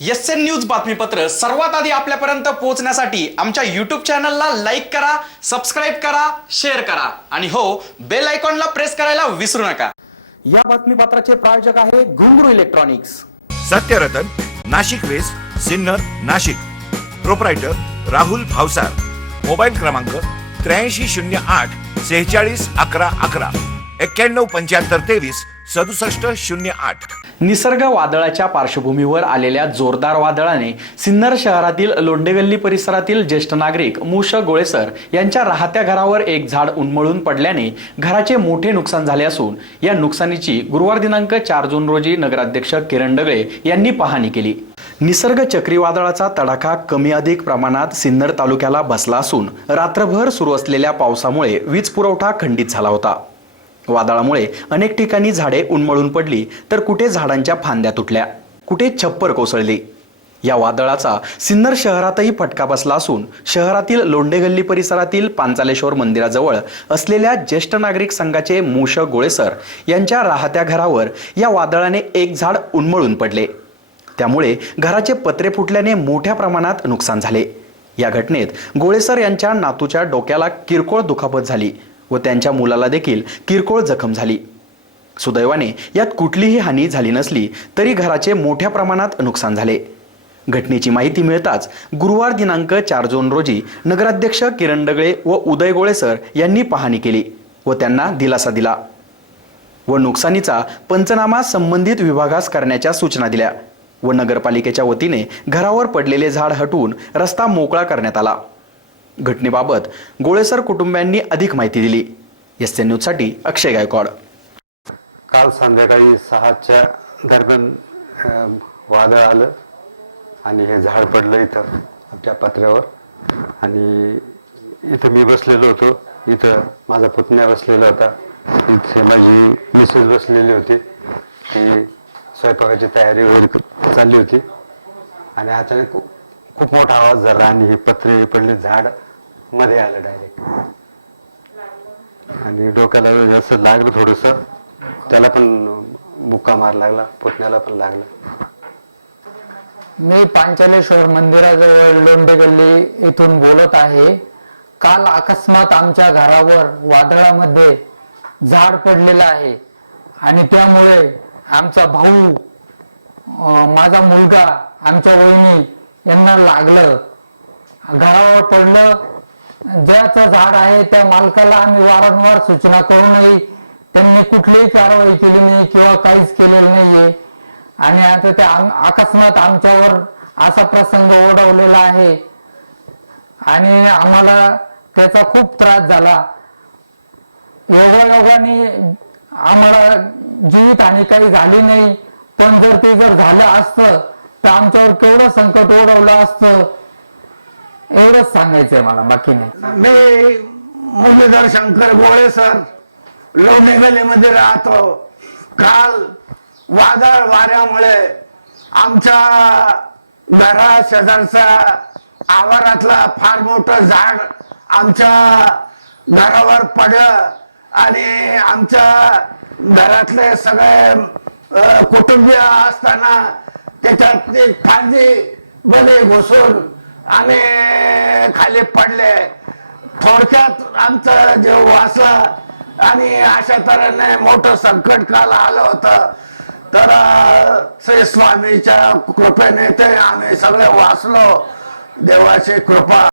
S N news बातमीपत्र सर्वात आधी आपल्यापर्यंत पोहोचण्यासाठी आमच्या युट्यूब चॅनलला लाईक करा सबस्क्राईब करा शेअर करा. आणि हो बेल आयकॉनला प्रेस करायला विसरू नका. या बातमीपत्राचे प्रायोजक आहे Ghungroo electronics Satyaratan Nashik west Sinnar Nashik. Proprietor Rahul Bhavsar. Mobile क्रमांक त्र्याऐंशी शून्य आठ सेहेचाळीस अकरा अकरा. एक्क्याण्णव पंच्याहत्तर तेवीस सदुसष्ट शून्य आठ. निसर्ग वादळाच्या पार्श्वभूमीवर आलेल्या जोरदार वादळाने सिन्नर शहरातील लोंडेगल्ली परिसरातील ज्येष्ठ नागरिक मूष गोळेसर यांच्या राहत्या घरावर एक झाड उन्मळून पडल्याने घराचे मोठे नुकसान झाले असून या नुकसानीची गुरुवार दिनांक चार जून रोजी नगराध्यक्ष किरण डगळे यांनी पाहणी केली. निसर्ग चक्रीवादळाचा तडाखा कमी अधिक प्रमाणात सिन्नर तालुक्याला बसला असून रात्रभर सुरू असलेल्या पावसामुळे वीज पुरवठा खंडित झाला होता. वादळामुळे अनेक ठिकाणी झाडे उन्मळून पडली तर कुठे झाडांच्या फांद्या तुटल्या? कुठे छप्पर कोसळली? या वादळाचा सिन्नर शहरातही फटका बसला असून शहरातील लोंडेगल्ली परिसरातील पांचालेश्वर मंदिराजवळ असलेल्या ज्येष्ठ नागरिक संघाचे मूष गोळेसर यांच्या राहत्या घरावर या वादळाने एक झाड उन्मळून पडले. त्यामुळे घराचे पत्रे फुटल्याने मोठ्या प्रमाणात नुकसान झाले. या घटनेत गोळेसर यांच्या नातूच्या डोक्याला किरकोळ दुखापत झाली. व त्यांच्या मुलाला देखील किरकोळ जखम झाली. सुदैवाने यात कुठलीही हानी झाली नसली तरी घराचे मोठ्या प्रमाणात नुकसान झाले. घटनेची माहिती मिळताच गुरुवार दिनांक चार जून रोजी नगराध्यक्ष किरण डगळे व उदय गोळेसर यांनी पाहणी केली व त्यांना दिलासा दिला व नुकसानीचा पंचनामा संबंधित विभागास करण्याच्या सूचना दिल्या व नगरपालिकेच्या वतीने घरावर पडलेले झाड हटवून रस्ता मोकळा करण्यात आला. घटनेबाबत गोळेसर कुटुंबियांनी अधिक माहिती दिली. एस एन न्यूजसाठी अक्षय गायकवाड. काल संध्याकाळी सहाच्या दरम्यान वादळ आलं आणि हे झाड पडलं इथं आमच्या पत्र्यावर. आणि इथं मी बसलेलो होतो. इथं माझा पुतण्या बसलेला होता. इथे माझी मिसेस बसलेली होती. ती स्वयंपाकाची तयारी वगैरे चालली होती. आणि अचानक खूप- खूप मोठा आवाज झाला आणि हे पत्रे पडले झाड मध्ये आलं डायरेक्ट आणि डोक्याला जसं लागलं थोडंसं. त्याला पण मुक्का मार लागला पुतण्याला पण लागला. मी पांचालेश्वर मंदिराजवळ लोंडे गल्ली इथून बोलत आहे. काल अकस्मात आमच्या घरावर वादळामध्ये झाड पडलेलं आहे. आणि त्यामुळे आमचा भाऊ माझा मुलगा आमच्या वहिनी यांना लागलं. घरावर पडलं ज्याचं झाड आहे त्या मालकाला आम्ही वारंवार सूचना करूनही त्यांनी कुठलीही कारवाई केली नाही किंवा काहीच केलेलं नाहीये. आणि आता त्या अकस्मात आमच्यावर असा प्रसंग ओढवलेला आहे. आणि आम्हाला त्याचा खूप त्रास झाला. योगायोगाने आम्हाला जीवितहानी काही झाली नाही. पण जर ते जर झालं असतं तर आमच्यावर केवढं संकट ओढवलं असतं. एवढंच सांगायचंय मला बाकी नाही. मी मुरलीधर शंकर गोळे सर. लोणे गलीमध्ये राहतो. काल वादळ वाऱ्यामुळे आमच्या घरा शेजारचा आवारातला फार मोठं झाड आमच्या घरावर पडलं आणि आमच्या घरातले सगळे कुटुंबीय असताना त्याच्यात फांदी बने घुसून आणि खाली पडले. थोडक्यात आमचा जीव वाचला आणि अशा तऱ्हेने मोठं संकट काल आलं होतं. तर श्री स्वामीच्या कृपेने ते आम्ही सगळे वाचलो. देवाची कृपा.